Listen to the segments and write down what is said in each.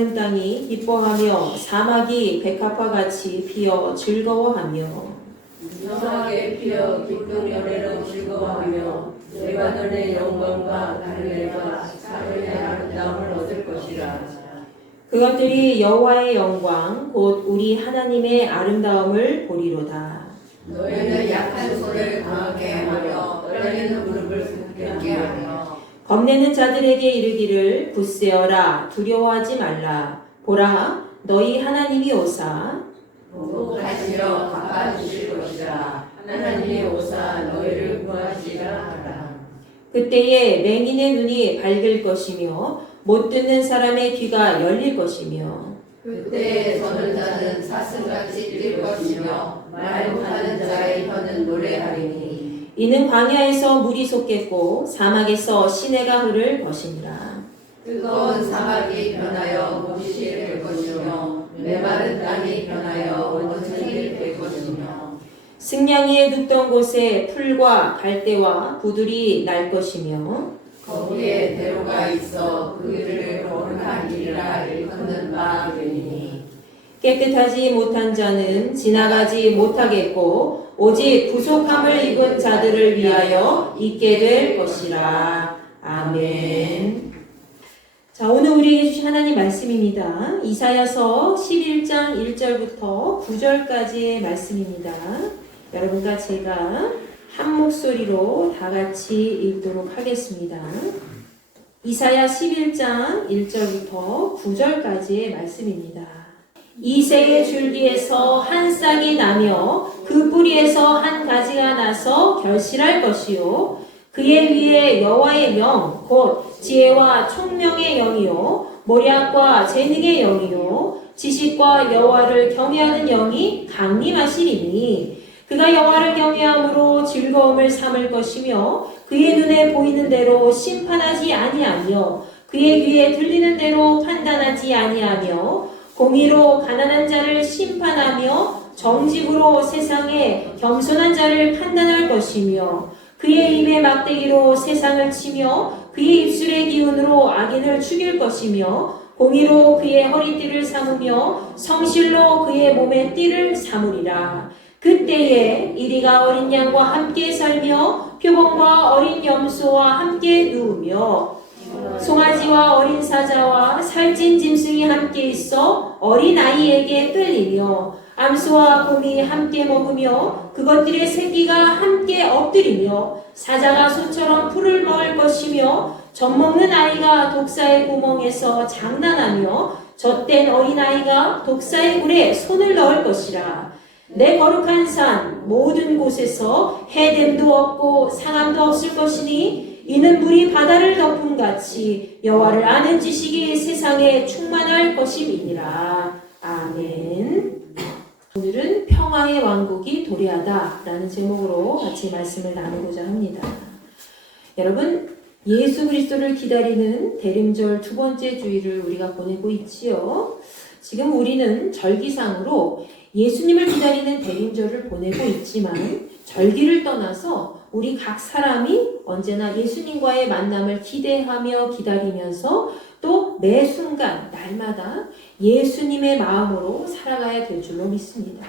메마른 땅이 기뻐하며 사막이 백합화 같이 피어 즐거워하며 무성하게 피어 기쁜 열매로 즐거워하며 레바논의 영광과 갈멜과 사르의 아름다움을 얻을 것이라. 그것들이 여호와의 영광 곧 우리 하나님의 아름다움을 보리로다. 너희는 약한 손을 강하게 하며 떨리는 무릎을 굳게 하며 겁내는 자들에게 이르기를 굳세어라 두려워하지 말라. 보라 너희 하나님이 오사 복하시려 갚아주실 것이라. 하나님이 오사 너희를 구하시라 하라. 그때에 맹인의 눈이 밝을 것이며 못 듣는 사람의 귀가 열릴 것이며 그때에 서는 자는 사슴같이 뛸 것이며 말 못하는 자의 혀는 노래하리니 이는 광야에서 물이 솟겠고 사막에서 시내가 흐를 것이니라. 뜨거운 사막이 변하여 못이 될 것이며 메마른 땅이 변하여 원천이 될 것이며 승냥이의 눕던 곳에 풀과 갈대와 구들이 날 것이며 거기에 대로가 있어 그 길을 거룩하니라 일컫는 바 되니 깨끗하지 못한 자는 지나가지 못하겠고 오직 부족함을 입은 자들을 위하여 있게 될 것이라. 아멘. 자, 오늘 우리에게 주신 하나님 말씀입니다. 이사야서 11장 1절부터 9절까지의 말씀입니다. 여러분과 제가 한 목소리로 다 같이 읽도록 하겠습니다. 이사야 11장 1절부터 9절까지의 말씀입니다. 이새의 줄기에서 한 싹이 나며 그 뿌리에서 한 가지가 나서 결실할 것이요 그의 위에 여호와의 영 곧 지혜와 총명의 영이요 모략과 재능의 영이요 지식과 여호와를 경외하는 영이 강림하시리니 그가 여호와를 경외함으로 즐거움을 삼을 것이며 그의 눈에 보이는 대로 심판하지 아니하며 그의 귀에 들리는 대로 판단하지 아니하며 공의로 가난한 자를 심판하며 정직으로 세상에 겸손한 자를 판단할 것이며 그의 입의 막대기로 세상을 치며 그의 입술의 기운으로 악인을 죽일 것이며 공의로 그의 허리띠를 삼으며 성실로 그의 몸의 띠를 삼으리라. 그때에 이리가 어린 양과 함께 살며 표범과 어린 염소와 함께 누우며 송아지와 어린 사자와 살찐 짐승이 함께 있어 어린 아이에게 끌리며 암소와 곰이 함께 먹으며 그것들의 새끼가 함께 엎드리며 사자가 소처럼 풀을 먹을 것이며 젖먹는 아이가 독사의 구멍에서 장난하며 젖된 어린아이가 독사의 굴에 손을 넣을 것이라. 내 거룩한 산 모든 곳에서 해됨도 없고 상함도 없을 것이니 이는 물이 바다를 덮음같이 여호와를 아는 지식이 세상에 충만할 것임이니라. 아멘. 오늘은 평화의 왕국이 도래하다 라는 제목으로 같이 말씀을 나누고자 합니다. 여러분, 예수 그리스도를 기다리는 대림절 두 번째 주일을 우리가 보내고 있지요. 지금 우리는 절기상으로 예수님을 기다리는 대림절을 보내고 있지만 절기를 떠나서 우리 각 사람이 언제나 예수님과의 만남을 기대하며 기다리면서 또 매 순간 날마다 예수님의 마음으로 살아가야 될 줄로 믿습니다.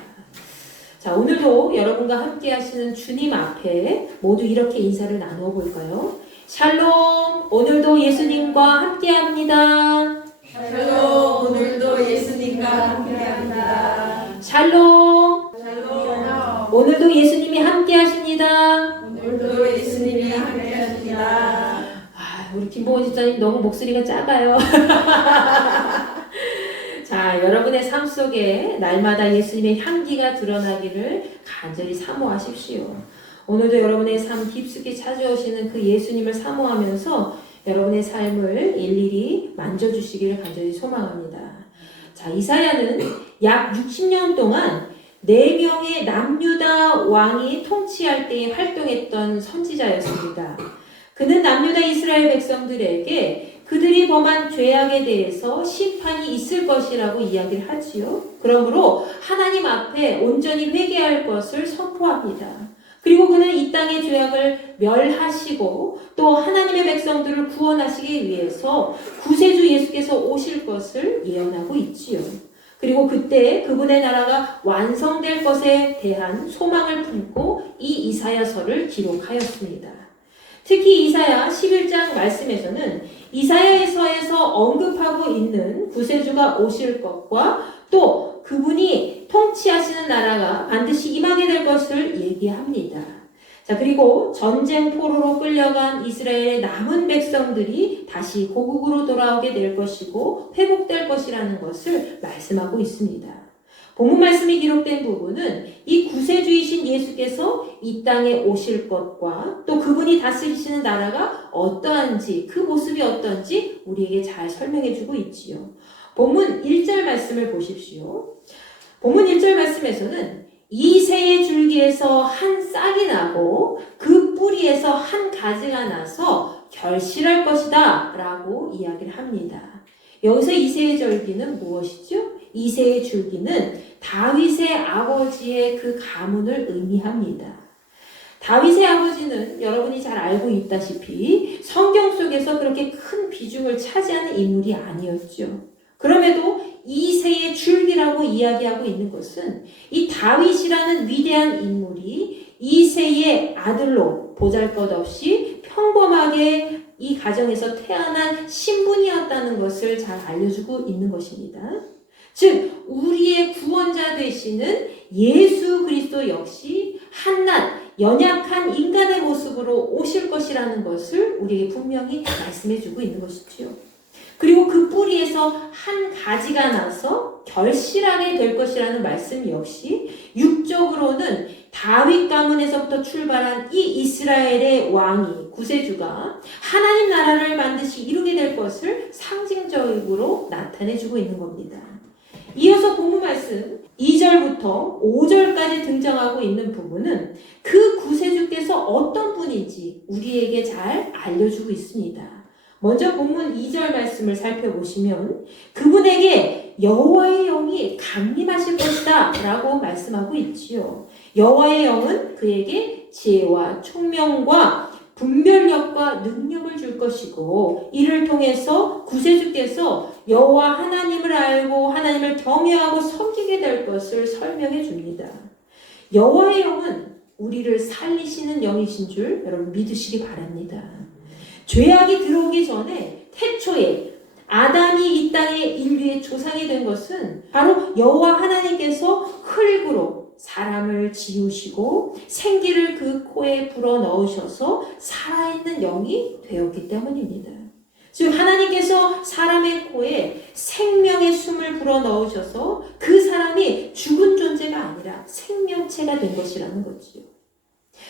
자, 오늘도 여러분과 함께 하시는 주님 앞에 모두 이렇게 인사를 나누어 볼까요? 샬롬, 오늘도 예수님과 함께 합니다. 샬롬 오늘도 예수님과 함께합니다. 샬롬, 샬롬 오늘도 예수님이 함께 하십니다. 오늘도 예수님이 함께하십니다. 우리 김보은 집사님 너무 목소리가 작아요. 자, 여러분의 삶 속에 날마다 예수님의 향기가 드러나기를 간절히 사모하십시오. 오늘도 여러분의 삶 깊숙이 찾아오시는 그 예수님을 사모하면서 여러분의 삶을 일일이 만져주시기를 간절히 소망합니다. 자, 이사야는 약 60년 동안 4명의 남유다 왕이 통치할 때 활동했던 선지자였습니다. 그는 남유다 이스라엘 백성들에게 그들이 범한 죄악에 대해서 심판이 있을 것이라고 이야기를 하지요. 그러므로 하나님 앞에 온전히 회개할 것을 선포합니다. 그리고 그는 이 땅의 죄악을 멸하시고 또 하나님의 백성들을 구원하시기 위해서 구세주 예수께서 오실 것을 예언하고 있지요. 그리고 그때 그분의 나라가 완성될 것에 대한 소망을 품고 이 이사야서를 기록하였습니다. 특히 이사야 11장 말씀에서는 이사야서에서 언급하고 있는 구세주가 오실 것과 또 그분이 통치하시는 나라가 반드시 임하게 될 것을 얘기합니다. 자, 그리고 전쟁 포로로 끌려간 이스라엘의 남은 백성들이 다시 고국으로 돌아오게 될 것이고 회복될 것이라는 것을 말씀하고 있습니다. 본문 말씀이 기록된 부분은 이 구세주이신 예수께서 이 땅에 오실 것과 또 그분이 다스리시는 나라가 어떠한지 그 모습이 어떤지 우리에게 잘 설명해주고 있지요. 본문 1절 말씀을 보십시오. 본문 1절 말씀에서는 이 새의 줄기에서 한 싹이 나고 그 뿌리에서 한 가지가 나서 결실할 것이다 라고 이야기를 합니다. 여기서 이 새의 줄기는 무엇이죠? 이 새의 줄기는 다윗의 아버지의 그 가문을 의미합니다. 다윗의 아버지는 여러분이 잘 알고 있다시피 성경 속에서 그렇게 큰 비중을 차지하는 인물이 아니었죠. 그럼에도 이 새의 줄기라고 이야기하고 있는 것은 이 다윗이라는 위대한 인물이 이 새의 아들로 보잘것없이 평범하게 이 가정에서 태어난 신분이었다는 것을 잘 알려주고 있는 것입니다. 즉 우리의 구원자 되시는 예수 그리스도 역시 한낱 연약한 인간의 모습으로 오실 것이라는 것을 우리에게 분명히 말씀해주고 있는 것이지요. 그리고 그 뿌리에서 한 가지가 나서 결실하게 될 것이라는 말씀 역시 육적으로는 다윗 가문에서부터 출발한 이 이스라엘의 왕이 구세주가 하나님 나라를 반드시 이루게 될 것을 상징적으로 나타내주고 있는 겁니다. 이어서 본문 말씀 2절부터 5절까지 등장하고 있는 부분은 그 구세주께서 어떤 분인지 우리에게 잘 알려주고 있습니다. 먼저 본문 2절 말씀을 살펴보시면 그분에게 여호와의 영이 강림하실 것이다 라고 말씀하고 있지요. 여호와의 영은 그에게 지혜와 총명과 분별력과 능력을 줄 것이고 이를 통해서 구세주께서 여호와 하나님을 알고 하나님을 경외하고 섬기게 될 것을 설명해 줍니다. 여호와의 영은 우리를 살리시는 영이신 줄 여러분 믿으시기 바랍니다. 죄악이 들어오기 전에 태초에 아담이 이 땅의 인류의 조상이 된 것은 바로 여호와 하나님께서 흙으로 사람을 지으시고 생기를 그 코에 불어 넣으셔서 살아있는 영이 되었기 때문입니다. 즉 하나님께서 사람의 코에 생명의 숨을 불어 넣으셔서 그 사람이 죽은 존재가 아니라 생명체가 된 것이라는 거지요.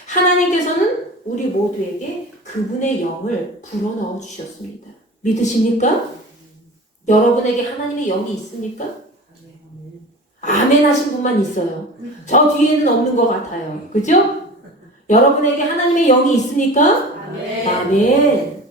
하나님께서는 우리 모두에게 그분의 영을 불어넣어 주셨습니다. 믿으십니까? 여러분에게 하나님의 영이 있습니까? 아멘 하신 분만 있어요. 저 뒤에는 없는 것 같아요. 그죠? 여러분에게 하나님의 영이 있습니까? 아멘. 아멘.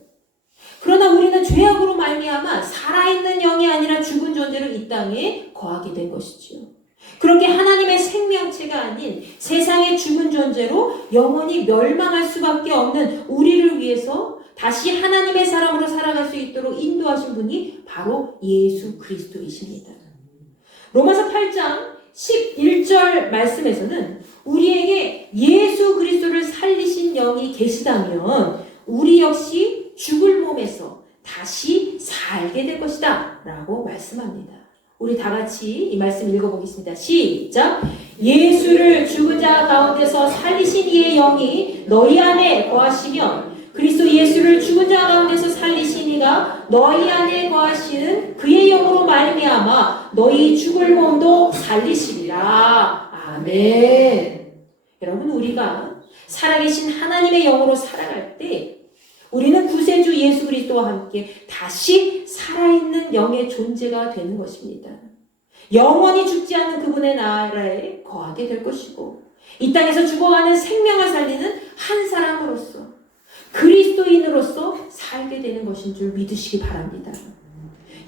그러나 우리는 죄악으로 말미암아 살아있는 영이 아니라 죽은 존재로 이 땅에 거하게 된 것이지요. 그렇게 하나님의 생명체가 아닌 세상의 죽은 존재로 영원히 멸망할 수밖에 없는 우리를 위해서 다시 하나님의 사람으로 살아갈 수 있도록 인도하신 분이 바로 예수 그리스도이십니다. 로마서 8장 11절 말씀에서는 우리에게 예수 그리스도를 살리신 영이 계시다면 우리 역시 죽을 몸에서 다시 살게 될 것이다 라고 말씀합니다. 우리 다 같이 이 말씀 읽어보겠습니다. 시작! 예수를 죽은 자 가운데서 살리신 이의 영이 너희 안에 거하시면 그리스도 예수를 죽은 자 가운데서 살리신 이가 너희 안에 거하시는 그의 영으로 말미암아 너희 죽을 몸도 살리시리라. 아멘. 여러분 우리가 살아계신 하나님의 영으로 살아갈 때 우리는 구세주 예수 그리스도와 함께 다시 살아있는 영의 존재가 되는 것입니다. 영원히 죽지 않는 그분의 나라에 거하게 될 것이고 이 땅에서 죽어가는 생명을 살리는 한 사람으로서 그리스도인으로서 살게 되는 것인 줄 믿으시기 바랍니다.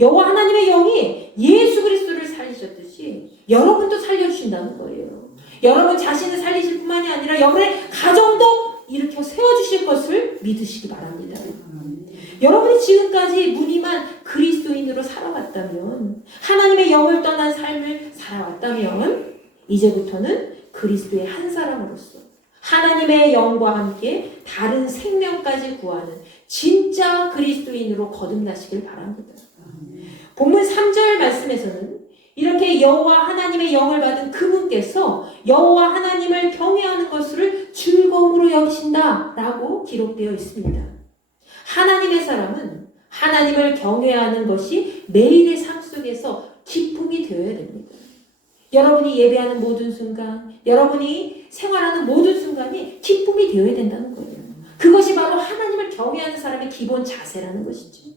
여호와 하나님의 영이 예수 그리스도를 살리셨듯이 여러분도 살려주신다는 거예요. 여러분 자신을 살리실 뿐만이 아니라 여러분의 가정도 일으켜 세워주실 것을 믿으시기 바랍니다. 여러분이 지금까지 무늬만 그리스도인으로 살아왔다면, 하나님의 영을 떠난 삶을 살아왔다면, 이제부터는 그리스도의 한 사람으로서 하나님의 영과 함께 다른 생명까지 구하는 진짜 그리스도인으로 거듭나시길 바랍니다. 본문 3절 말씀에서는 이렇게 여호와 하나님의 영을 받은 그분께서 여호와 하나님을 경외하는 것을 즐거움으로 여기신다라고 기록되어 있습니다. 하나님의 사람은 하나님을 경외하는 것이 매일의 삶 속에서 기쁨이 되어야 됩니다. 여러분이 예배하는 모든 순간, 여러분이 생활하는 모든 순간이 기쁨이 되어야 된다는 거예요. 그것이 바로 하나님을 경외하는 사람의 기본 자세라는 것이죠.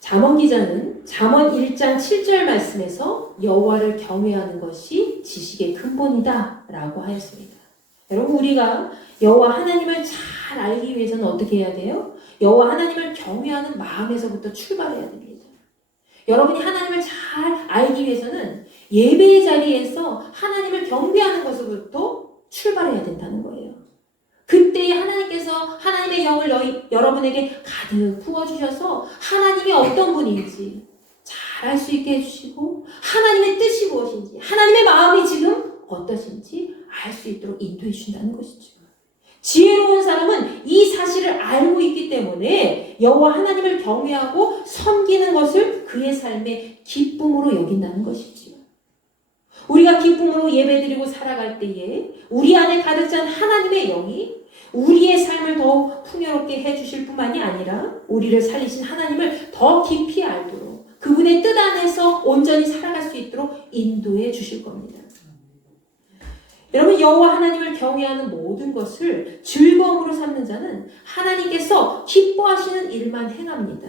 잠언 기자는 잠언 1장 7절 말씀에서 여호와를 경외하는 것이 지식의 근본이다 라고 하였습니다. 여러분, 우리가 여호와 하나님을 잘 알기 위해서는 어떻게 해야 돼요? 여호와 하나님을 경외하는 마음에서부터 출발해야 됩니다. 여러분이 하나님을 잘 알기 위해서는 예배의 자리에서 하나님을 경배하는 것으로부터 출발해야 된다는 거예요. 그때 하나님께서 하나님의 영을 여러분에게 가득 부어주셔서 하나님이 어떤 분인지 잘 알 수 있게 해주시고, 하나님의 뜻이 무엇인지, 하나님의 마음이 지금 어떠신지 알 수 있도록 인도해 주신다는 것이죠. 지혜로운 사람은 이 사실을 알고 있기 때문에 여호와 하나님을 경외하고 섬기는 것을 그의 삶의 기쁨으로 여긴다는 것이지요. 우리가 기쁨으로 예배드리고 살아갈 때에 우리 안에 가득 찬 하나님의 영이 우리의 삶을 더욱 풍요롭게 해주실 뿐만이 아니라 우리를 살리신 하나님을 더 깊이 알도록 그분의 뜻 안에서 온전히 살아갈 수 있도록 인도해 주실 겁니다. 여러분, 여호와 하나님을 경외하는 모든 것을 즐거움으로 삼는 자는 하나님께서 기뻐하시는 일만 행합니다.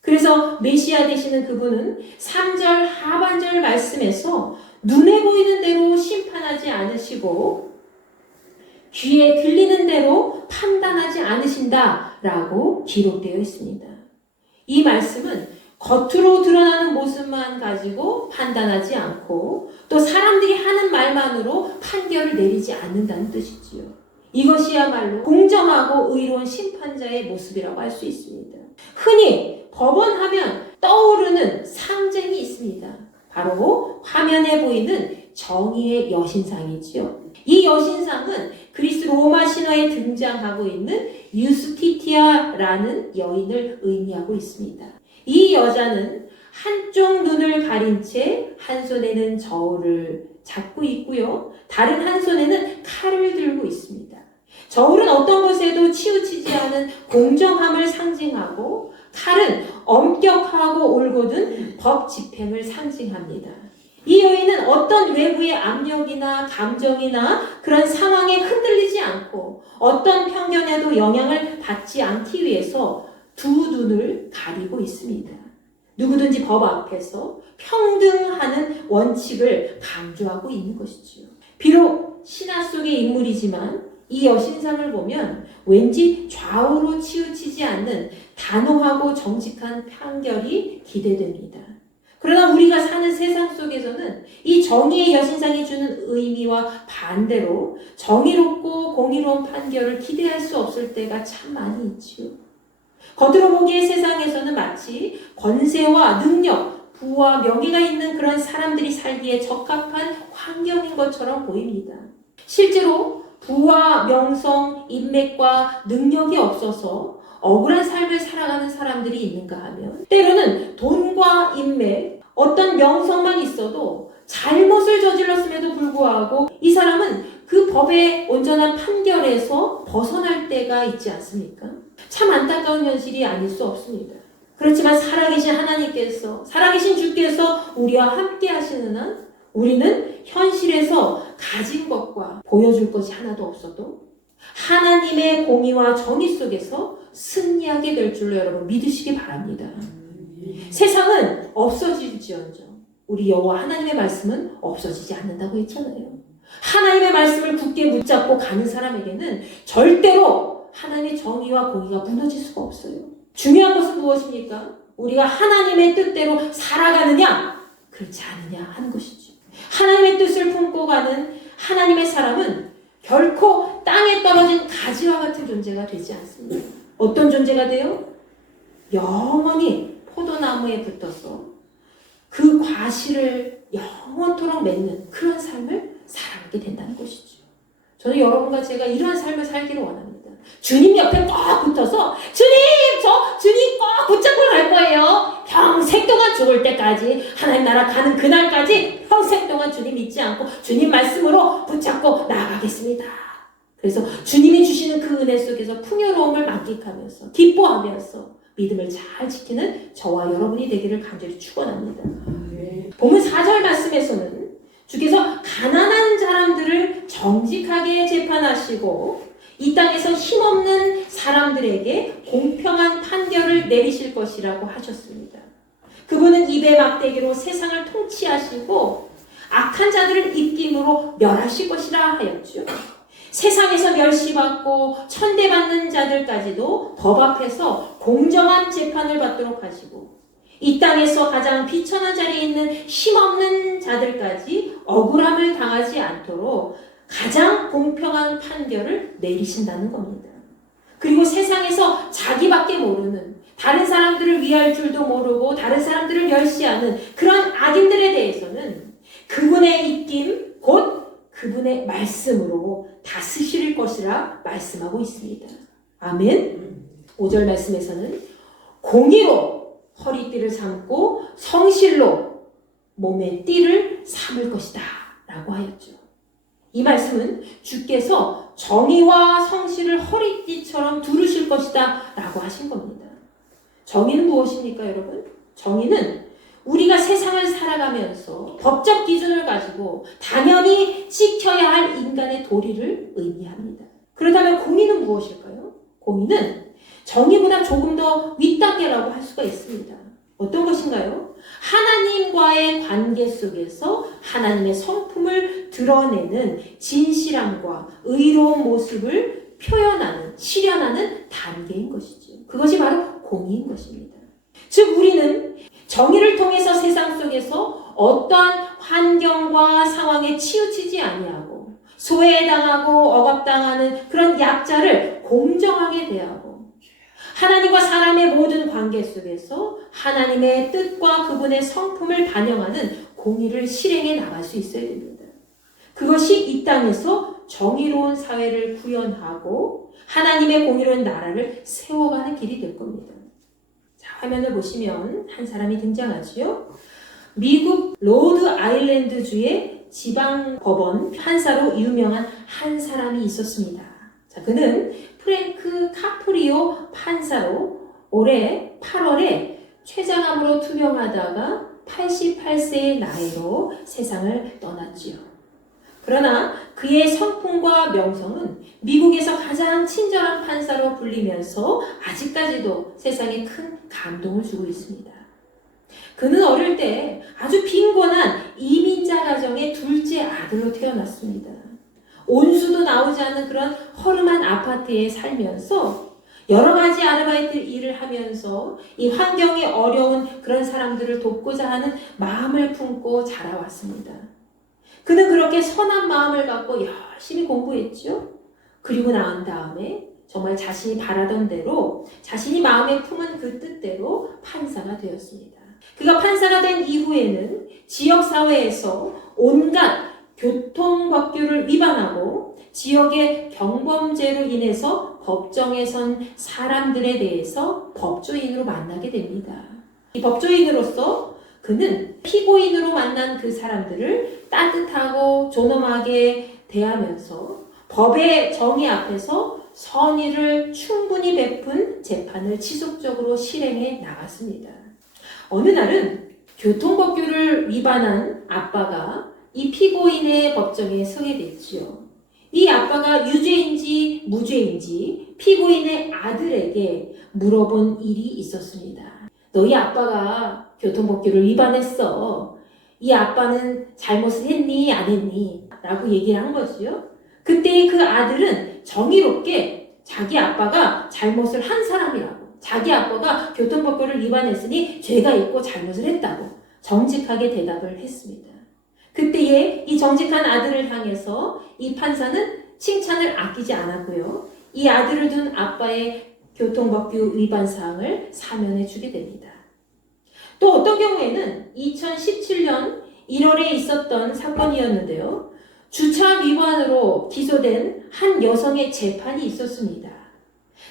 그래서 메시아 되시는 그분은 3절 하반절 말씀에서 눈에 보이는 대로 심판하지 않으시고 귀에 들리는 대로 판단하지 않으신다라고 기록되어 있습니다. 이 말씀은 겉으로 드러나는 모습만 가지고 판단하지 않고 또 사람들이 하는 말만으로 판결을 내리지 않는다는 뜻이지요. 이것이야말로 공정하고 의로운 심판자의 모습이라고 할 수 있습니다. 흔히 법원하면 떠오르는 상징이 있습니다. 바로 화면에 보이는 정의의 여신상이지요. 이 여신상은 그리스 로마 신화에 등장하고 있는 유스티티아라는 여인을 의미하고 있습니다. 이 여자는 한쪽 눈을 가린 채 한 손에는 저울을 잡고 있고요. 다른 한 손에는 칼을 들고 있습니다. 저울은 어떤 것에도 치우치지 않은 공정함을 상징하고 칼은 엄격하고 올곧은 법 집행을 상징합니다. 이 여인은 어떤 외부의 압력이나 감정이나 그런 상황에 흔들리지 않고 어떤 편견에도 영향을 받지 않기 위해서 두 눈을 가리고 있습니다. 누구든지 법 앞에서 평등하는 원칙을 강조하고 있는 것이지요. 비록 신화 속의 인물이지만 이 여신상을 보면 왠지 좌우로 치우치지 않는 단호하고 정직한 판결이 기대됩니다. 그러나 우리가 사는 세상 속에서는 이 정의의 여신상이 주는 의미와 반대로 정의롭고 공의로운 판결을 기대할 수 없을 때가 참 많이 있지요. 겉으로 보기에 세상에서는 마치 권세와 능력, 부와 명예가 있는 그런 사람들이 살기에 적합한 환경인 것처럼 보입니다. 실제로 부와 명성, 인맥과 능력이 없어서 억울한 삶을 살아가는 사람들이 있는가 하면 때로는 돈과 인맥, 어떤 명성만 있어도 잘못을 저질렀음에도 불구하고 이 사람은 그 법의 온전한 판결에서 벗어날 때가 있지 않습니까? 참 안타까운 현실이 아닐 수 없습니다. 그렇지만 살아계신 하나님께서, 살아계신 주께서 우리와 함께 하시는 한 우리는 현실에서 가진 것과 보여줄 것이 하나도 없어도 하나님의 공의와 정의 속에서 승리하게 될 줄로 여러분 믿으시기 바랍니다. 세상은 없어질지언정 우리 여호와 하나님의 말씀은 없어지지 않는다고 했잖아요. 하나님의 말씀을 굳게 붙잡고 가는 사람에게는 절대로 하나님의 정의와 공의가 무너질 수가 없어요. 중요한 것은 무엇입니까? 우리가 하나님의 뜻대로 살아가느냐 그렇지 않느냐 하는 것이죠. 하나님의 뜻을 품고 가는 하나님의 사람은 결코 땅에 떨어진 가지와 같은 존재가 되지 않습니다. 어떤 존재가 돼요? 영원히 포도나무에 붙어서 그 과실을 영원토록 맺는 그런 삶을 살아가게 된다는 것이죠. 저는 여러분과 제가 이러한 삶을 살기를 원합니다. 주님 옆에 꼭 붙어서 주님 꼭 붙잡고 갈 거예요. 평생 동안 죽을 때까지 하나님 나라 가는 그날까지 평생 동안 주님 잊지 않고 주님 말씀으로 붙잡고 나아가겠습니다. 그래서 주님이 주시는 그 은혜 속에서 풍요로움을 만끽하면서 기뻐하면서 믿음을 잘 지키는 저와 여러분이 되기를 간절히 축원합니다. 본문 4절 말씀에서는 주께서 가난한 사람들을 정직하게 재판하시고 이 땅에서 힘없는 사람들에게 공평한 판결을 내리실 것이라고 하셨습니다. 그분은 입의 막대기로 세상을 통치하시고 악한 자들을 입김으로 멸하실 것이라 하였죠. 세상에서 멸시받고 천대받는 자들까지도 법 앞에서 공정한 재판을 받도록 하시고 이 땅에서 가장 비천한 자리에 있는 힘없는 자들까지 억울함을 당하지 않도록 가장 공평한 판결을 내리신다는 겁니다. 그리고 세상에서 자기밖에 모르는 다른 사람들을 위할 줄도 모르고 다른 사람들을 멸시하는 그런 악인들에 대해서는 그분의 입김 곧 그분의 말씀으로 다스실 것이라 말씀하고 있습니다. 아멘. 5절 말씀에서는 공의로 허리띠를 삼고 성실로 몸의 띠를 삼을 것이다 라고 하였죠. 이 말씀은 주께서 정의와 성실을 허리띠처럼 두르실 것이다 라고 하신 겁니다. 정의는 무엇입니까, 여러분? 정의는 우리가 세상을 살아가면서 법적 기준을 가지고 당연히 지켜야 할 인간의 도리를 의미합니다. 그렇다면 공의는 무엇일까요? 공의는 정의보다 조금 더 윗단계라고 할 수가 있습니다. 어떤 것인가요? 하나님과의 관계 속에서 하나님의 성품을 드러내는 진실함과 의로운 모습을 표현하는, 실현하는 단계인 것이죠. 그것이 바로 공의인 것입니다. 즉 우리는 정의를 통해서 세상 속에서 어떠한 환경과 상황에 치우치지 아니하고 소외당하고 억압당하는 그런 약자를 공정하게 대하고 하나님과 사람의 모든 관계 속에서 하나님의 뜻과 그분의 성품을 반영하는 공의를 실행해 나갈 수 있어야 됩니다. 그것이 이 땅에서 정의로운 사회를 구현하고 하나님의 공의로운 나라를 세워가는 길이 될 겁니다. 자, 화면을 보시면 한 사람이 등장하지요. 미국 로드 아일랜드주의 지방법원 판사로 유명한 한 사람이 있었습니다. 자, 그는 프랭크 카프리오 판사로 올해 8월에 췌장암으로 투병하다가 88세의 나이로 세상을 떠났지요. 그러나 그의 성품과 명성은 미국에서 가장 친절한 판사로 불리면서 아직까지도 세상에 큰 감동을 주고 있습니다. 그는 어릴 때 아주 빈곤한 이민자 가정의 둘째 아들로 태어났습니다. 온수도 나오지 않는 그런 허름한 아파트에 살면서 여러 가지 아르바이트 일을 하면서 이 환경이 어려운 그런 사람들을 돕고자 하는 마음을 품고 자라왔습니다. 그는 그렇게 선한 마음을 갖고 열심히 공부했죠. 그리고 나온 다음에 정말 자신이 바라던 대로 자신이 마음에 품은 그 뜻대로 판사가 되었습니다. 그가 판사가 된 이후에는 지역사회에서 온갖 교통법규를 위반하고 지역의 경범죄로 인해서 법정에 선 사람들에 대해서 법조인으로 만나게 됩니다. 이 법조인으로서 그는 피고인으로 만난 그 사람들을 따뜻하고 존엄하게 대하면서 법의 정의 앞에서 선의를 충분히 베푼 재판을 지속적으로 실행해 나갔습니다. 어느 날은 교통법규를 위반한 아빠가 이 피고인의 법정에 서게 됐지요. 이 아빠가 유죄인지 무죄인지 피고인의 아들에게 물어본 일이 있었습니다. 너희 아빠가 교통법규를 위반했어. 이 아빠는 잘못을 했니 안 했니? 라고 얘기를 한 거지요. 그때 그 아들은 정의롭게 자기 아빠가 잘못을 한 사람이라고, 자기 아빠가 교통법규를 위반했으니 죄가 있고 잘못을 했다고 정직하게 대답을 했습니다. 그때에 이 정직한 아들을 향해서 이 판사는 칭찬을 아끼지 않았고요. 이 아들을 둔 아빠의 교통법규 위반 사항을 사면해 주게 됩니다. 또 어떤 경우에는 2017년 1월에 있었던 사건이었는데요. 주차 위반으로 기소된 한 여성의 재판이 있었습니다.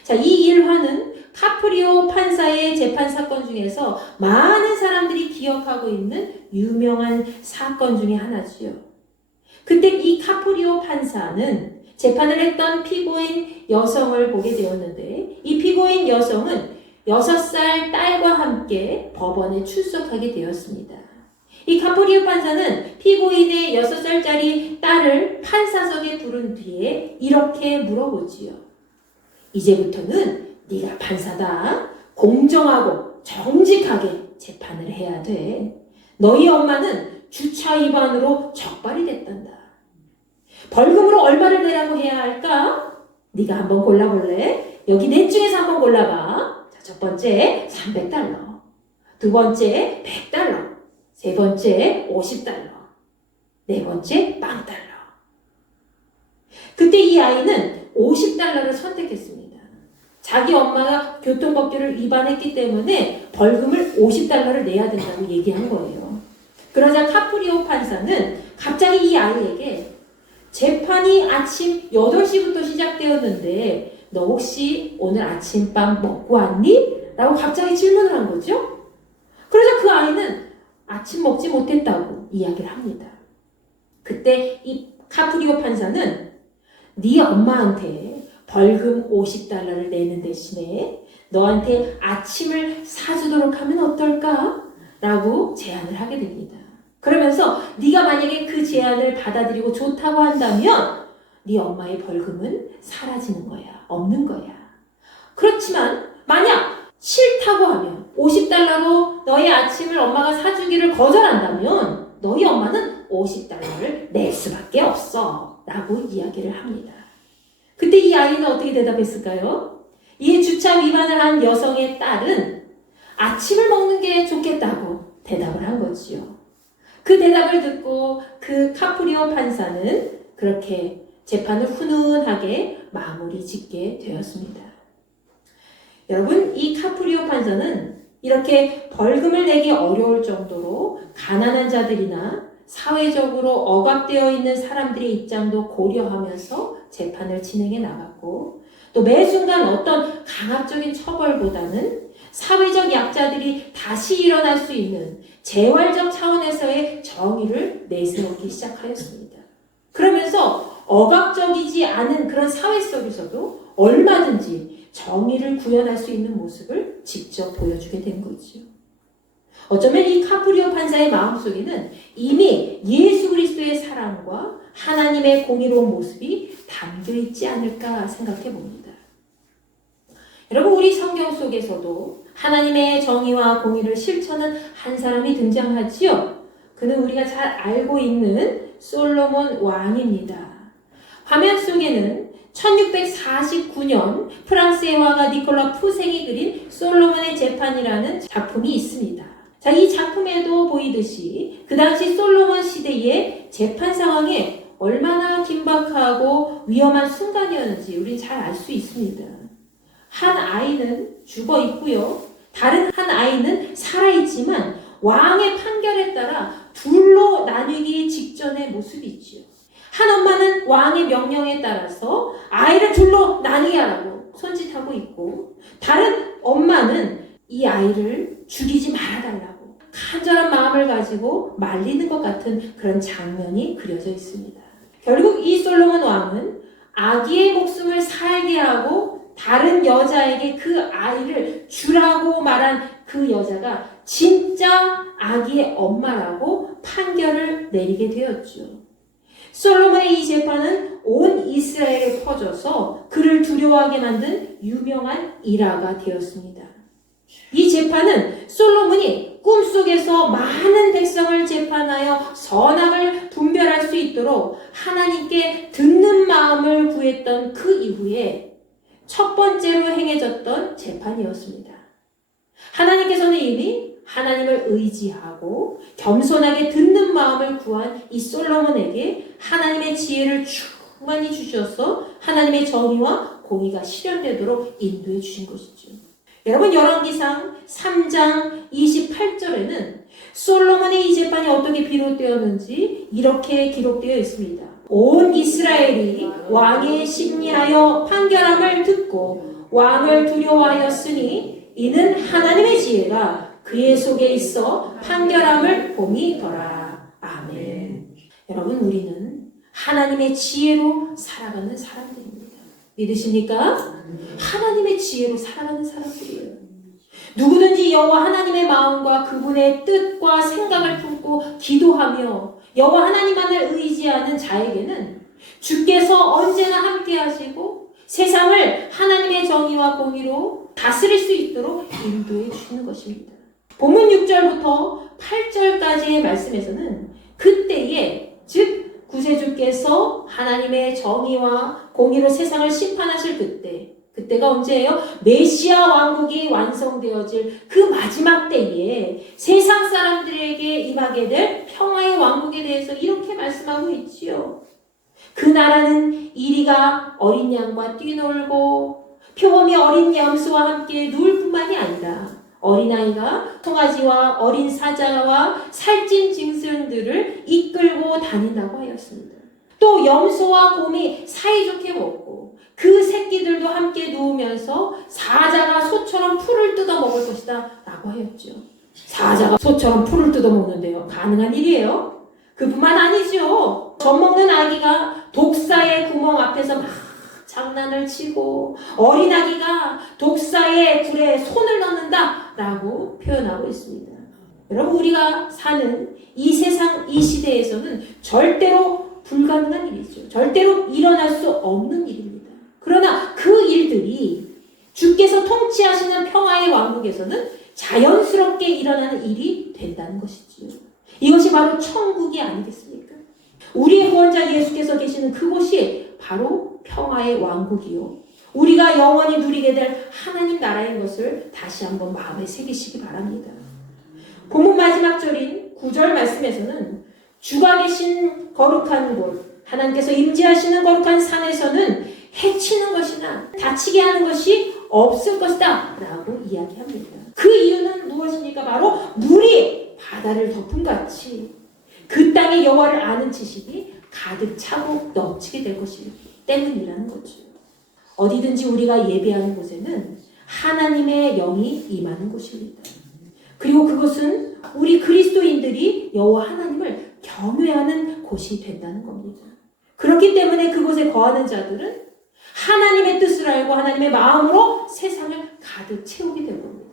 자, 이 일화는 카프리오 판사의 재판 사건 중에서 많은 사람들이 기억하고 있는 유명한 사건 중에 하나지요. 그때 이 카프리오 판사는 재판을 했던 피고인 여성을 보게 되었는데, 이 피고인 여성은 6살 딸과 함께 법원에 출석하게 되었습니다. 이 카프리오 판사는 피고인의 6살짜리 딸을 판사석에 부른 뒤에 이렇게 물어보지요. 이제부터는 네가 판사다. 공정하고 정직하게 재판을 해야 돼. 너희 엄마는 주차 위반으로 적발이 됐단다. 벌금으로 얼마를 내라고 해야 할까? 네가 한번 골라볼래? 여기 넷 중에서 한번 골라봐. 자, 첫 번째 300달러, 두 번째 100달러, 세 번째 50달러, 네 번째 빵달러. 그때 이 아이는 50달러를 선택했습니다. 자기 엄마가 교통법규를 위반했기 때문에 벌금을 50달러를 내야 된다고 얘기한 거예요. 그러자 카프리오 판사는 갑자기 이 아이에게 재판이 아침 8시부터 시작되었는데 너 혹시 오늘 아침밥 먹고 왔니? 라고 갑자기 질문을 한 거죠. 그러자 그 아이는 아침 먹지 못했다고 이야기를 합니다. 그때 이 카프리오 판사는 네 엄마한테 벌금 50달러를 내는 대신에 너한테 아침을 사주도록 하면 어떨까? 라고 제안을 하게 됩니다. 그러면서 네가 만약에 그 제안을 받아들이고 좋다고 한다면 네 엄마의 벌금은 사라지는 거야. 없는 거야. 그렇지만 만약 싫다고 하면 50달러로 너의 아침을 엄마가 사주기를 거절한다면 너희 엄마는 50달러를 낼 수밖에 없어. 라고 이야기를 합니다. 그때 이 아이는 어떻게 대답했을까요? 이에 주차 위반을 한 여성의 딸은 아침을 먹는 게 좋겠다고 대답을 한 거지요. 그 대답을 듣고 그 카프리오 판사는 그렇게 재판을 훈훈하게 마무리 짓게 되었습니다. 여러분, 이 카프리오 판사는 이렇게 벌금을 내기 어려울 정도로 가난한 자들이나 사회적으로 억압되어 있는 사람들의 입장도 고려하면서 재판을 진행해 나갔고, 또 매 순간 어떤 강압적인 처벌보다는 사회적 약자들이 다시 일어날 수 있는 재활적 차원에서의 정의를 내세우기 시작하였습니다. 그러면서 억압적이지 않은 그런 사회 속에서도 얼마든지 정의를 구현할 수 있는 모습을 직접 보여주게 된 거지요. 어쩌면 이 카프리오 판사의 마음속에는 이미 예수 그리스도의 사랑과 하나님의 공의로운 모습이 담겨 있지 않을까 생각해 봅니다. 여러분, 우리 성경 속에서도 하나님의 정의와 공의를 실천한 한 사람이 등장하지요. 그는 우리가 잘 알고 있는 솔로몬 왕입니다. 화면 속에는 1649년 프랑스의 화가 니콜라 푸생이 그린 솔로몬의 재판이라는 작품이 있습니다. 자, 이 작품에도 보이듯이 그 당시 솔로몬 시대의 재판 상황에 얼마나 긴박하고 위험한 순간이었는지 우린 잘 알 수 있습니다. 한 아이는 죽어 있고요. 다른 한 아이는 살아 있지만 왕의 판결에 따라 둘로 나뉘기 직전의 모습이 있지요. 한 엄마는 왕의 명령에 따라서 아이를 둘로 나뉘게 하라고 손짓하고 있고, 다른 엄마는 이 아이를 죽이지 말아달라고 간절한 마음을 가지고 말리는 것 같은 그런 장면이 그려져 있습니다. 결국 이 솔로몬 왕은 아기의 목숨을 살게 하고 다른 여자에게 그 아이를 주라고 말한 그 여자가 진짜 아기의 엄마라고 판결을 내리게 되었죠. 솔로몬의 이 재판은 온 이스라엘에 퍼져서 그를 두려워하게 만든 유명한 일화가 되었습니다. 이 재판은 솔로몬이 꿈속에서 많은 백성을 재판하여 선악을 분별할 수 있도록 하나님께 듣는 마음을 구했던 그 이후에 첫 번째로 행해졌던 재판이었습니다. 하나님께서는 이미 하나님을 의지하고 겸손하게 듣는 마음을 구한 이 솔로몬에게 하나님의 지혜를 충만히 주셔서 하나님의 정의와 공의가 실현되도록 인도해 주신 것이죠. 여러분, 열왕기상 3장 28절에는 솔로몬의 이 재판이 어떻게 비롯되었는지 이렇게 기록되어 있습니다. 온 이스라엘이 왕의 심리하여 판결함을 듣고 왕을 두려워하였으니 이는 하나님의 지혜가 그의 속에 있어 판결함을 봄이더라. 아멘. 여러분, 우리는 하나님의 지혜로 살아가는 사람들입니다. 믿으십니까? 하나님의 지혜로 살아가는 사람들이에요. 누구든지 여호와 하나님의 마음과 그분의 뜻과 생각을 품고 기도하며 여호와 하나님만을 의지하는 자에게는 주께서 언제나 함께 하시고 세상을 하나님의 정의와 공의로 다스릴 수 있도록 인도해 주시는 것입니다. 본문 6절부터 8절까지의 말씀에서는 그때에, 즉 구세주께서 하나님의 정의와 공의로 세상을 심판하실 그때가 언제예요? 메시아 왕국이 완성되어질 그 마지막 때에 세상 사람들에게 임하게 될 평화의 왕국에 대해서 이렇게 말씀하고 있지요. 그 나라는 이리가 어린 양과 뛰놀고 표범이 어린 염소와 함께 누울 뿐만이 아니라 어린아이가 송아지와 어린 사자와 살찐 짐승들을 이끌고 다닌다고 하였습니다. 또 염소와 곰이 사이좋게 먹고 그 새끼들도 함께 누우면서 사자가 소처럼 풀을 뜯어 먹을 것이다 라고 하였죠. 사자가 소처럼 풀을 뜯어 먹는데요, 가능한 일이에요? 그뿐만 아니죠. 젖먹는 아기가 독사의 구멍 앞에서 막 장난을 치고 어린아기가 독사의 굴에 손을 넣는다 라고 표현하고 있습니다. 여러분, 우리가 사는 이 세상, 이 시대에서는 절대로 불가능한 일이죠. 절대로 일어날 수 없는 일입니다. 그러나 그 일들이 주께서 통치하시는 평화의 왕국에서는 자연스럽게 일어나는 일이 된다는 것이지요. 이것이 바로 천국이 아니겠습니까? 우리의 구원자 예수께서 계시는 그곳이 바로 평화의 왕국이요, 우리가 영원히 누리게 될 하나님 나라인 것을 다시 한번 마음에 새기시기 바랍니다. 본문 마지막 절인 9절 말씀에서는 주가 계신 거룩한 곳, 하나님께서 임재하시는 거룩한 산에서는 해치는 것이나 다치게 하는 것이 없을 것이다 라고 이야기합니다. 그 이유는 무엇입니까? 바로 물이 바다를 덮은 같이 그 땅의 여호와를 아는 지식이 가득 차고 넘치게 될 것이기 때문이라는 거죠. 어디든지 우리가 예배하는 곳에는 하나님의 영이 임하는 곳입니다. 그리고 그것은 우리 그리스도인들이 여호와 하나님을 경외하는 곳이 된다는 겁니다. 그렇기 때문에 그곳에 거하는 자들은 하나님의 뜻을 알고 하나님의 마음으로 세상을 가득 채우게 될 겁니다.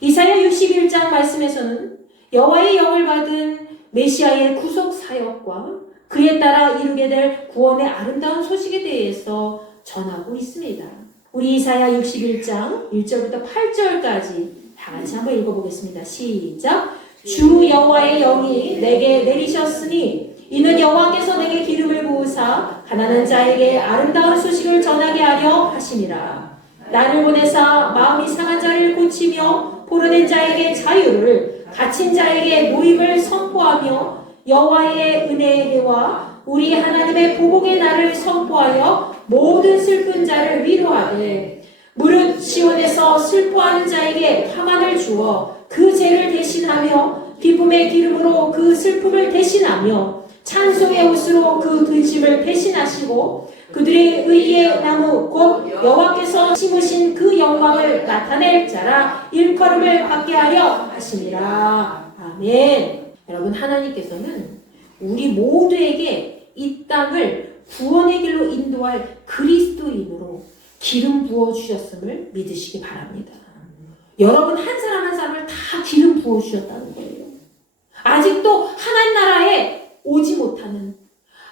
이사야 61장 말씀에서는 여호와의 영을 받은 메시아의 구속 사역과 그에 따라 이루게 될 구원의 아름다운 소식에 대해서 전하고 있습니다. 우리 이사야 61장 1절부터 8절까지 다 같이 한번 읽어보겠습니다. 시작! 주 여호와의 영이 내게 내리셨으니 이는 여호와께서 내게 기름을 부으사 가난한 자에게 아름다운 소식을 전하게 하려 하심이라. 나를 보내사 마음이 상한 자를 고치며 포로된 자에게 자유를, 갇힌 자에게 모임을 선포하며 여호와의 은혜의 해와 우리 하나님의 보복의 날을 선포하여 모든 슬픈 자를 위로하되 무릇 시온에서 슬퍼하는 자에게 평안을 주어 그 죄를 대신하며 기쁨의 기름으로 그 슬픔을 대신하며 찬송의 옷으로 그 근심을 대신하시고 그들의 의의 나무 곧 여호와께서 심으신 그 영광을 나타낼 자라 일컬음을 받게 하려 하심이라. 아멘. 여러분, 하나님께서는 우리 모두에게 이 땅을 구원의 길로 인도할 그리스도인으로 기름 부어주셨음을 믿으시기 바랍니다. 여러분 한 사람 한 사람을 다 기름 부어주셨다는 거예요. 아직도 하나님 나라에 오지 못하는,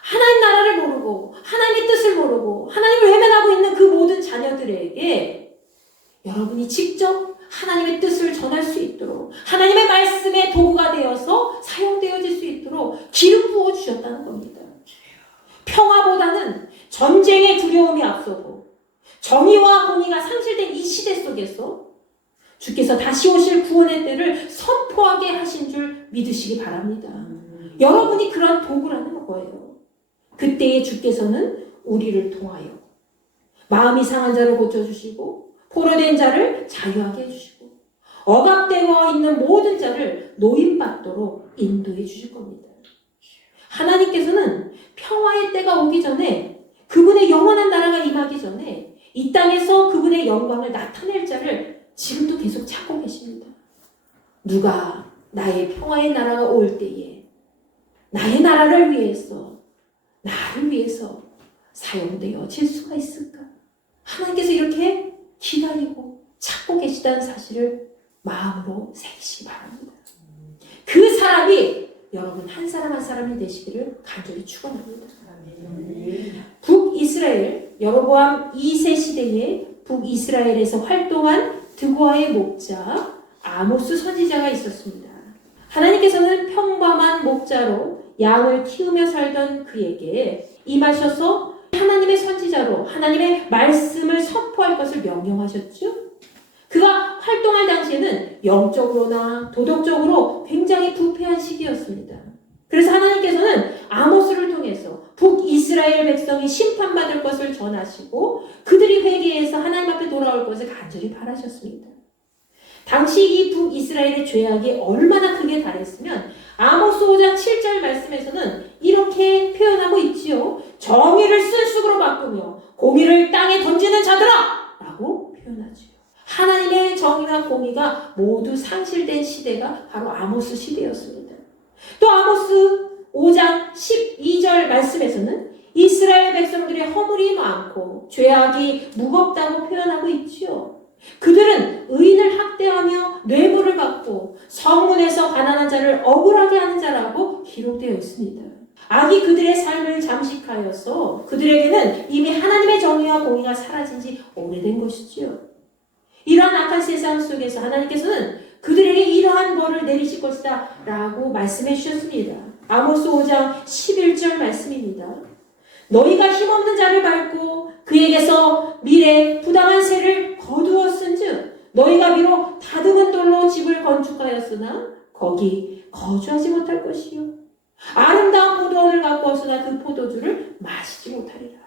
하나님 나라를 모르고 하나님의 뜻을 모르고 하나님을 외면하고 있는 그 모든 자녀들에게 여러분이 직접 하나님의 뜻을 전할 수 있도록 하나님의 말씀의 도구가 되어서 사용되어질 수 있도록 기름 부어주셨다는 겁니다. 평화보다는 전쟁의 두려움이 앞서고 정의와 공의가 상실된 이 시대 속에서 주께서 다시 오실 구원의 때를 선포하게 하신 줄 믿으시기 바랍니다. 여러분이 그런 도구라는 거예요. 그때에 주께서는 우리를 통하여 마음이 상한 자를 고쳐주시고 포로된 자를 자유하게 해주시고 억압되어 있는 모든 자를 노임받도록 인도해 주실 겁니다. 하나님께서는 평화의 때가 오기 전에 그분의 영원한 나라가 임하기 전에 이 땅에서 그분의 영광을 나타낼 자를 지금도 계속 찾고 계십니다. 누가 나의 평화의 나라가 올 때에 나의 나라를 위해서 나를 위해서 사용되어질 수가 있을까? 하나님께서 이렇게 기다리고 찾고 계시다는 사실을 마음으로 새기시기 바랍니다. 그 사람이 여러분 한 사람 한 사람이 되시기를 간절히 축원합니다. 북이스라엘 여로보암 2세 시대에 북이스라엘에서 활동한 드고아의 목자 아모스 선지자가 있었습니다. 하나님께서는 평범한 목자로 양을 키우며 살던 그에게 임하셔서 하나님의 선지자로 하나님의 말씀을 선포할 것을 명령하셨죠. 그가 활동할 당시에는 영적으로나 도덕적으로 굉장히 부패한 시기였습니다. 그래서 하나님께서는 아모스를 통해서 북이스라엘 백성이 심판받을 것을 전하시고 그들이 회개해서 하나님 앞에 돌아올 것을 간절히 바라셨습니다. 당시 이 북이스라엘의 죄악이 얼마나 크게 달했으면 아모스 5장 7절 말씀에서는 이렇게 표현하고 있지요. 정의를 쓴쑥으로 바꾸며 공의를 땅에 던지는 자들아! 라고 표현하지요. 하나님의 정의와 공의가 모두 상실된 시대가 바로 아모스 시대였습니다. 또 아모스 5장 12절 말씀에서는 이스라엘 백성들의 허물이 많고 죄악이 무겁다고 표현하고 있지요. 그들은 의인을 학대하며 뇌물을 받고 성문에서 가난한 자를 억울하게 하는 자라고 기록되어 있습니다. 악이 그들의 삶을 잠식하여서 그들에게는 이미 하나님의 정의와 공의가 사라진 지 오래된 것이지요. 이러한 악한 세상 속에서 하나님께서는 그들에게 이러한 벌을 내리실 것이다 라고 말씀해 주셨습니다. 아모스 5장 11절 말씀입니다. 너희가 힘없는 자를 밟고 그에게서 미래 부당한 세를 거두었은즉 너희가 비록 다듬은 돌로 집을 건축하였으나 거기 거주하지 못할 것이요 아름다운 포도원을 가꾸었으나 그 포도주를 마시지 못하리라.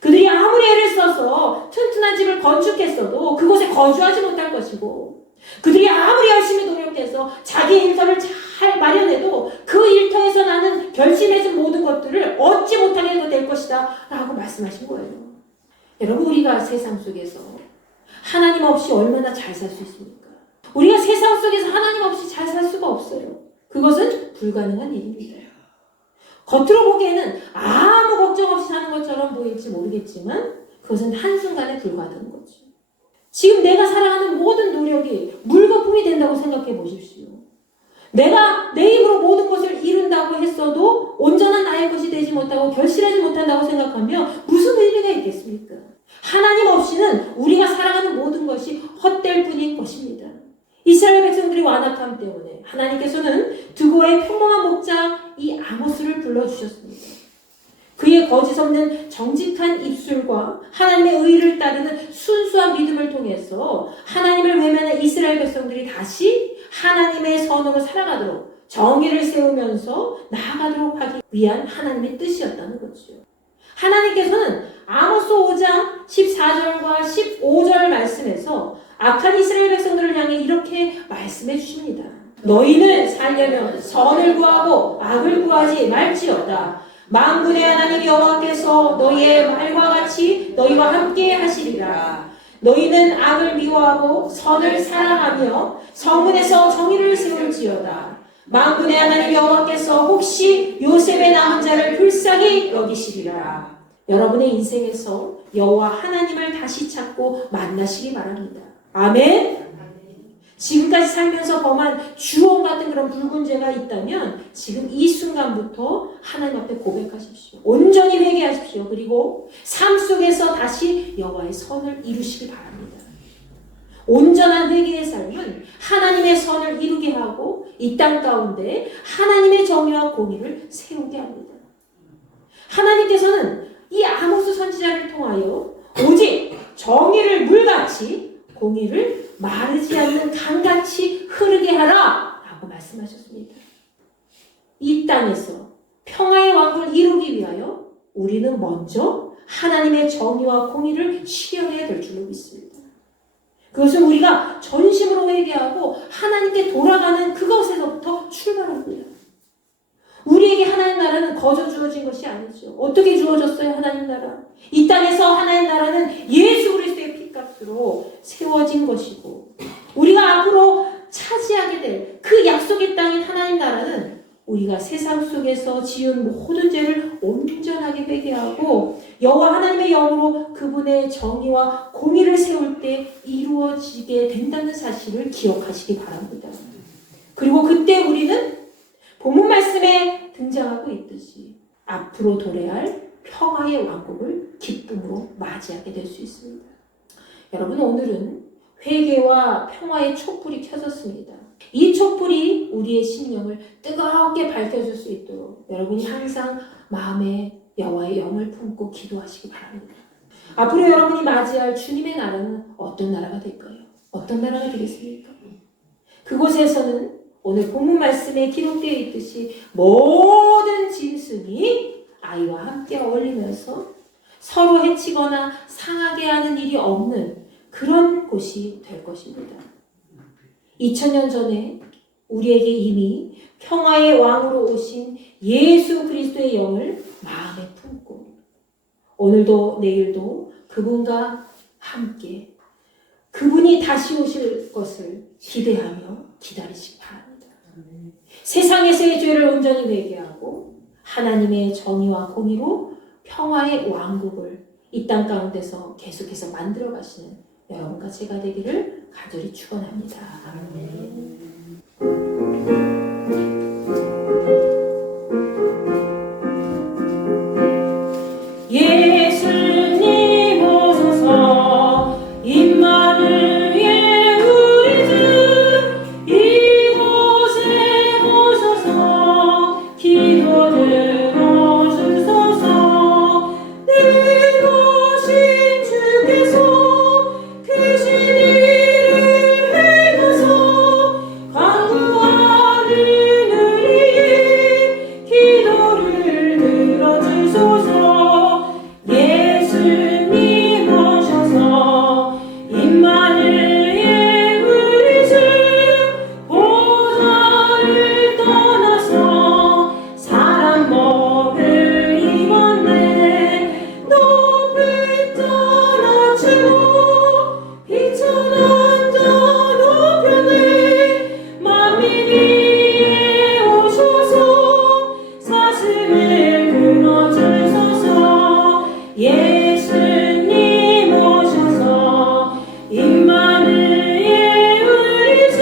그들이 아무리 애를 써서 튼튼한 집을 건축했어도 그곳에 거주하지 못할 것이고 그들이 아무리 열심히 노력해서 자기의 일터를 잘 마련해도 그 일터에서 나는 결심해준 모든 것들을 얻지 못하게 될 것이다 라고 말씀하신 거예요. 여러분 우리가 세상 속에서 하나님 없이 얼마나 잘 살 수 있습니까? 우리가 세상 속에서 하나님 없이 잘 살 수가 없어요. 그것은 불가능한 일입니다. 겉으로 보기에는 아무 걱정 없이 사는 것처럼 보일지 모르겠지만 그것은 한순간에 불과하다는 거죠. 지금 내가 살아가는 모든 노력이 물거품이 된다고 생각해 보십시오. 내가 내 힘으로 모든 것을 이룬다고 했어도 온전한 나의 것이 되지 못하고 결실하지 못한다고 생각하면 무슨 의미가 있겠습니까? 하나님 없이는 우리가 살아가는 모든 것이 헛될 뿐인 것입니다. 이스라엘 백성들이 완악함 때문에 하나님께서는 드고의 평범한 목자 이 아모스를 불러주셨습니다. 그의 거짓 없는 정직한 입술과 하나님의 의를 따르는 순수한 믿음을 통해서 하나님을 외면한 이스라엘 백성들이 다시 하나님의 선으로 살아가도록 정의를 세우면서 나아가도록 하기 위한 하나님의 뜻이었다는 거죠. 하나님께서는 아모스 5장 14절과 15절 말씀에서 악한 이스라엘 백성들을 향해 이렇게 말씀해 주십니다. 너희는 살려면 선을 구하고 악을 구하지 말지어다. 만군의 하나님 여호와께서 너희의 말과 같이 너희와 함께 하시리라. 너희는 악을 미워하고 선을 사랑하며 성문에서 정의를 세울지어다. 만군의 하나님 여호와께서 혹시 요셉의 남은 자를 불쌍히 여기시리라. 여러분의 인생에서 여호와 하나님을 다시 찾고 만나시기 바랍니다. 아멘. 지금까지 살면서 범한 주홍 같은 그런 붉은 죄가 있다면 지금 이 순간부터 하나님 앞에 고백하십시오. 온전히 회개하십시오. 그리고 삶 속에서 다시 여호와의 선을 이루시기 바랍니다. 온전한 회개의 삶은 하나님의 선을 이루게 하고 이 땅 가운데 하나님의 정의와 공의를 세우게 합니다. 하나님께서는 이 아모스 선지자를 통하여 오직 정의를 물같이 공의를 마르지 않는 강같이 흐르게 하라 라고 말씀하셨습니다. 이 땅에서 평화의 왕국을 이루기 위하여 우리는 먼저 하나님의 정의와 공의를 실현해야 될 줄로 믿습니다. 그것은 우리가 전심으로 회개하고 하나님께 돌아가는 그것에서부터 출발합니다. 우리에게 하나님 나라는 거저 주어진 것이 아니죠. 어떻게 주어졌어요? 하나님 나라. 이 땅에서 하나님 나라는 예수 그리스도의 피값으로 세워진 것이고 우리가 앞으로 차지하게 될 그 약속의 땅인 하나님 나라는 우리가 세상 속에서 지은 모든 죄를 온전하게 회개하고 여호와 하나님의 영으로 그분의 정의와 공의를 세울 때 이루어지게 된다는 사실을 기억하시기 바랍니다. 그리고 그때 우리는 본문 말씀에 등장하고 있듯이 앞으로 도래할 평화의 왕국을 기쁨으로 맞이하게 될 수 있습니다. 여러분, 오늘은 회개와 평화의 촛불이 켜졌습니다. 이 촛불이 우리의 심령을 뜨겁게 밝혀줄 수 있도록 여러분이 항상 마음에 여호와의 영을 품고 기도하시기 바랍니다. 앞으로 여러분이 맞이할 주님의 나라는 어떤 나라가 될까요? 어떤 나라가 되겠습니까? 그곳에서는 오늘 본문 말씀에 기록되어 있듯이 모든 짐승이 아이와 함께 어울리면서 서로 해치거나 상하게 하는 일이 없는 그런 곳이 될 것입니다. 2000년 전에 우리에게 이미 평화의 왕으로 오신 예수 그리스도의 영을 마음에 품고 오늘도 내일도 그분과 함께 그분이 다시 오실 것을 기대하며 기다리시기 바랍니다. 세상에서의 죄를 온전히 회개하고 하나님의 정의와 공의로 평화의 왕국을 이 땅 가운데서 계속해서 만들어 가시는 여러분과 제가 되기를 간절히 축원합니다. 아멘. 예수님 오소서 임마누엘 우리 주 이곳에 오소서 기도 들어주소서 늘 오신 주께서 크신 일을 행하소 강구하는 우리의 기도를 들어주소서 예수님 오셔서 임마누엘 우리 주 보좌를 떠나서 사람 몸을 입었네 높은 자 낮추고 비천한 자 높였네 만민 위에 오셔서 사슴을 끊어주소서 예수님 오셔서 임마누엘 우리 주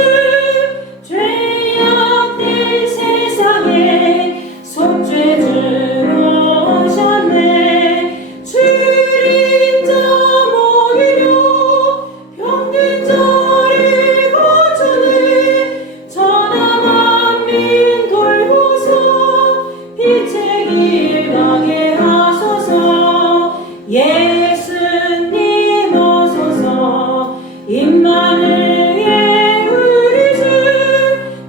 죄악된 세상에 속죄주로 오셨네 줄인 자 먹이려 병든 자를 고쳐내 천하 만민 돌보소 빛의 길 가게 하소서 예수님 오소서 임마누엘 우리 주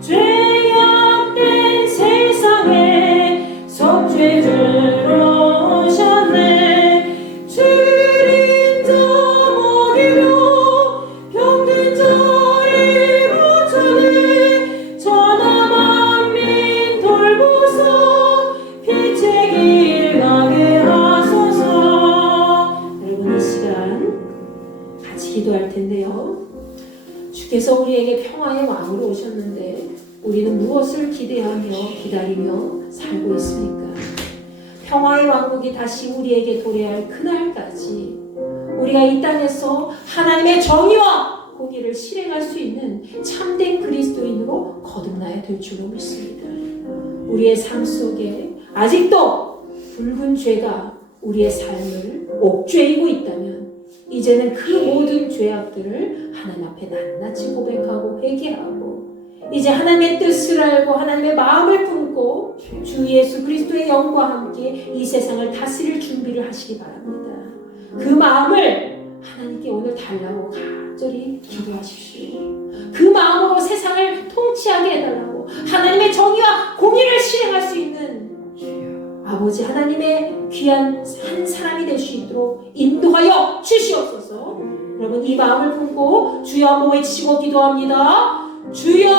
죄악된 세상에 속죄주로 오셨네 줄인 자 먹이려 병든 자를 고쳐내 천하 만민 돌보소 빛의 길 가게 하소서. 여러분, 이 시간 같이 기도할 텐데요. 주께서 우리에게 평화의 왕으로 오셨는데 우리는 무엇을 기대하며 기다리며 살고 있습니까? 평화의 왕국이 다시 우리에게 도래할 그날까지 우리가 이 땅에서 하나님의 정의와 공의를 실행할 수 있는 참된 그리스도인으로 거듭나야 될 줄로 믿습니다. 우리의 삶 속에 아직도 붉은 죄가 우리의 삶을 옥죄이고 있다면 이제는 그 모든 죄악들을 하나님 앞에 낱낱이 고백하고 회개하고 이제 하나님의 뜻을 알고 하나님의 마음을 품고 주 예수 그리스도의 영과 함께 이 세상을 다스릴 준비를 하시기 바랍니다. 그 마음을 하나님께 오늘 달라고 간절히 통치하게 해달라고, 하나님의 정의와 공의를 실행할 수 있는 아버지 하나님의 귀한 한 사람이 될 수 있도록 인도하여 주시옵소서. 여러분 이 마음을 품고 주여 한번 외치시고 기도합니다. 주여!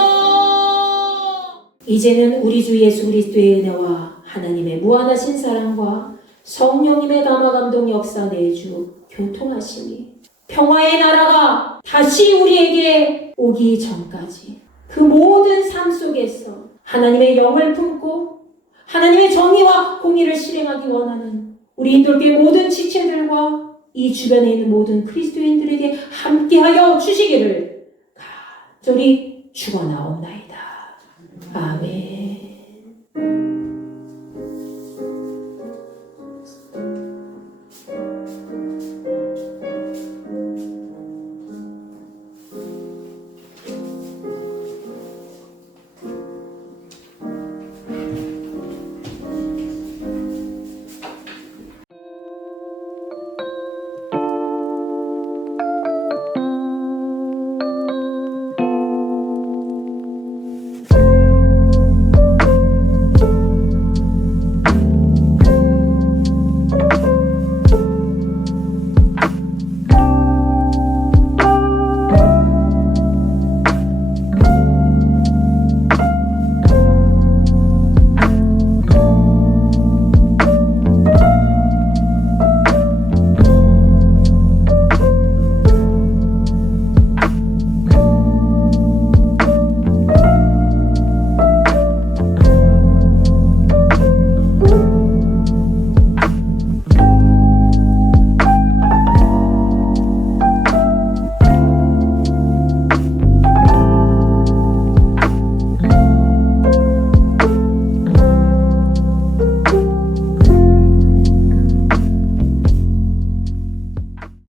이제는 우리 주 예수 그리스도의 은혜와 하나님의 무한하신 사랑과 성령님의 감화감동 역사 내주 교통하시니 평화의 나라가 다시 우리에게 오기 전까지 그 모든 삶 속에서 하나님의 영을 품고 하나님의 정의와 공의를 실행하기 원하는 우리 인도교회 모든 지체들과 이 주변에 있는 모든 그리스도인들에게 함께하여 주시기를 간절히 축원하옵나이다. 아멘.